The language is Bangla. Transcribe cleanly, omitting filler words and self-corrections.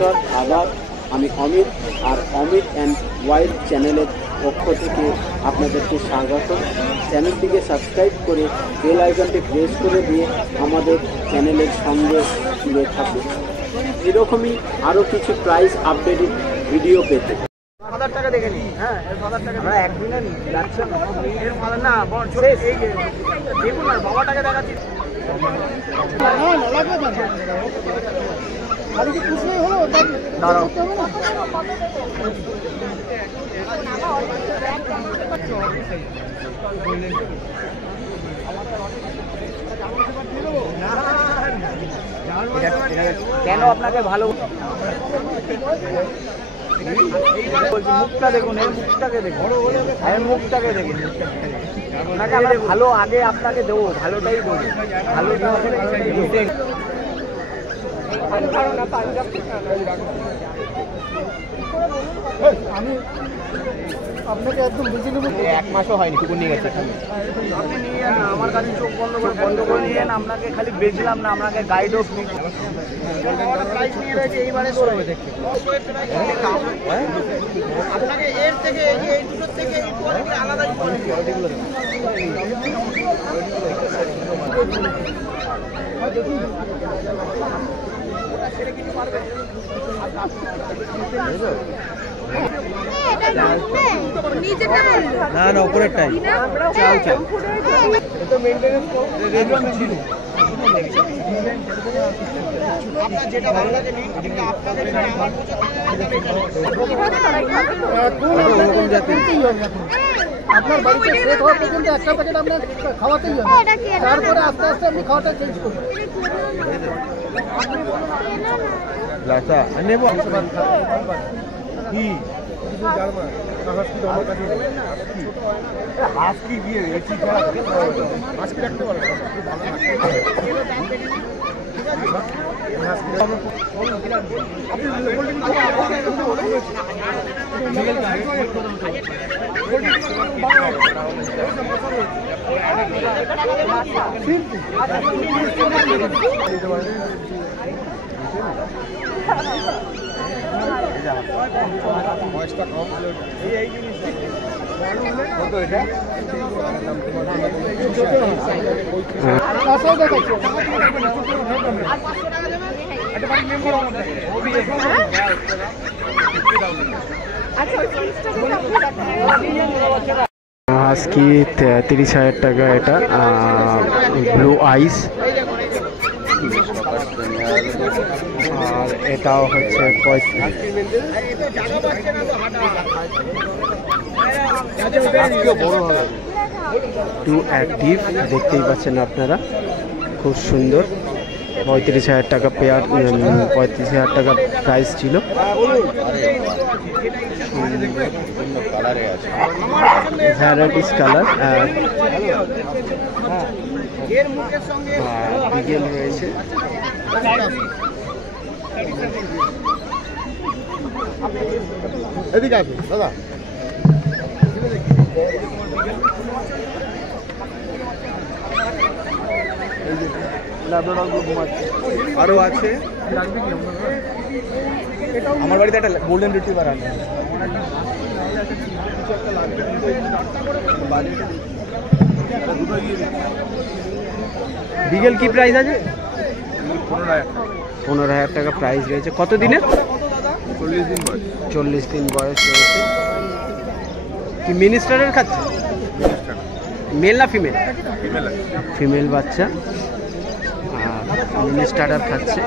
নমস্কার, আদাব। আমি অমিত, আর অমিত অ্যান্ড ওয়াইল্ড চ্যানেলের পক্ষ থেকে আপনাদেরকে স্বাগত। চ্যানেলটিকে সাবস্ক্রাইব করে বেল আইকনটি প্রেস করে দিয়ে আমাদের চ্যানেলের সঙ্গে জুড়ে থাকুন এরকমই আরও কিছু প্রাইস আপডেটেড ভিডিও পেতে। 1000 টাকা দেখে নিই। হ্যাঁ, 1000 টাকা আমরা একদিনে যাচ্ছে না। এর মাল না, এই যে দেখুন না, বাবাটাকে দেখাচ্ছি। হ্যাঁ, লাগবে না। খালি কি পুষলেই হলো? দাঁড়াও। কেন আপনাকে ভালো মুখটা দেখুন, এর মুখটাকে দেখুন, এর মুখটাকে দেখুন। আপনাকে আমরা ভালো আগে আপনাকে দেবো, ভালোটাই দেবো, ভালো আমি আপনাকে একদম বুঝে নেব। 1 মাসও হয়নি, টুকু নিয়ে গেছে। আপনি নিয়ে আমার কাছে চোখ বন্ধ করে নিয়ে আপনাকে খালি বেচলাম না, আপনাকে গাইডও প্রাইস নিয়ে রয়েছে। এইবারে আপনাকে এর থেকে এই দুটোর থেকে এই কোয়ালিটি আলাদা না না উপরেরটাই চাও চাও আপনার যেটা ভালো লাগে নিন, কিন্তু আপনাদের আমার আপনার বাড়িতে সেট হওয়া পর্যন্ত একটা প্যাকেট আপনার খাওয়াতেই হবে, তারপরে আস্তে আস্তে আপনি খাওয়াটা চেঞ্জ করবেন। হাসকি দিয়ে হাসকি রাখতে পারে আজকে 30,000 টাকা এটা ব্লু আইস, আর এটাও হচ্ছে 2 অ্যাক্টিভ, দেখতেই পাচ্ছেন আপনারা, খুব সুন্দর। 35,000 টাকা পেয়ার, 35,000 টাকা প্রাইস ছিল। ভ্যারাইটিস কালার, বিগেল রয়েছে। এদিকে আসুন দাদা। আরো আছে আমার বাড়িতে একটা গোল্ডেন রিট্রিভার আছে। বিগেল কি প্রাইস আছে? 15,000 টাকা প্রাইস রয়েছে। কত দিনের? 40 দিন বয়স রয়েছে। কি মিনিস্টারের খাচ্ছে? মেল না ফিমেল? ফিমেল বাচ্চা, মিনিস্টার খাচ্ছে।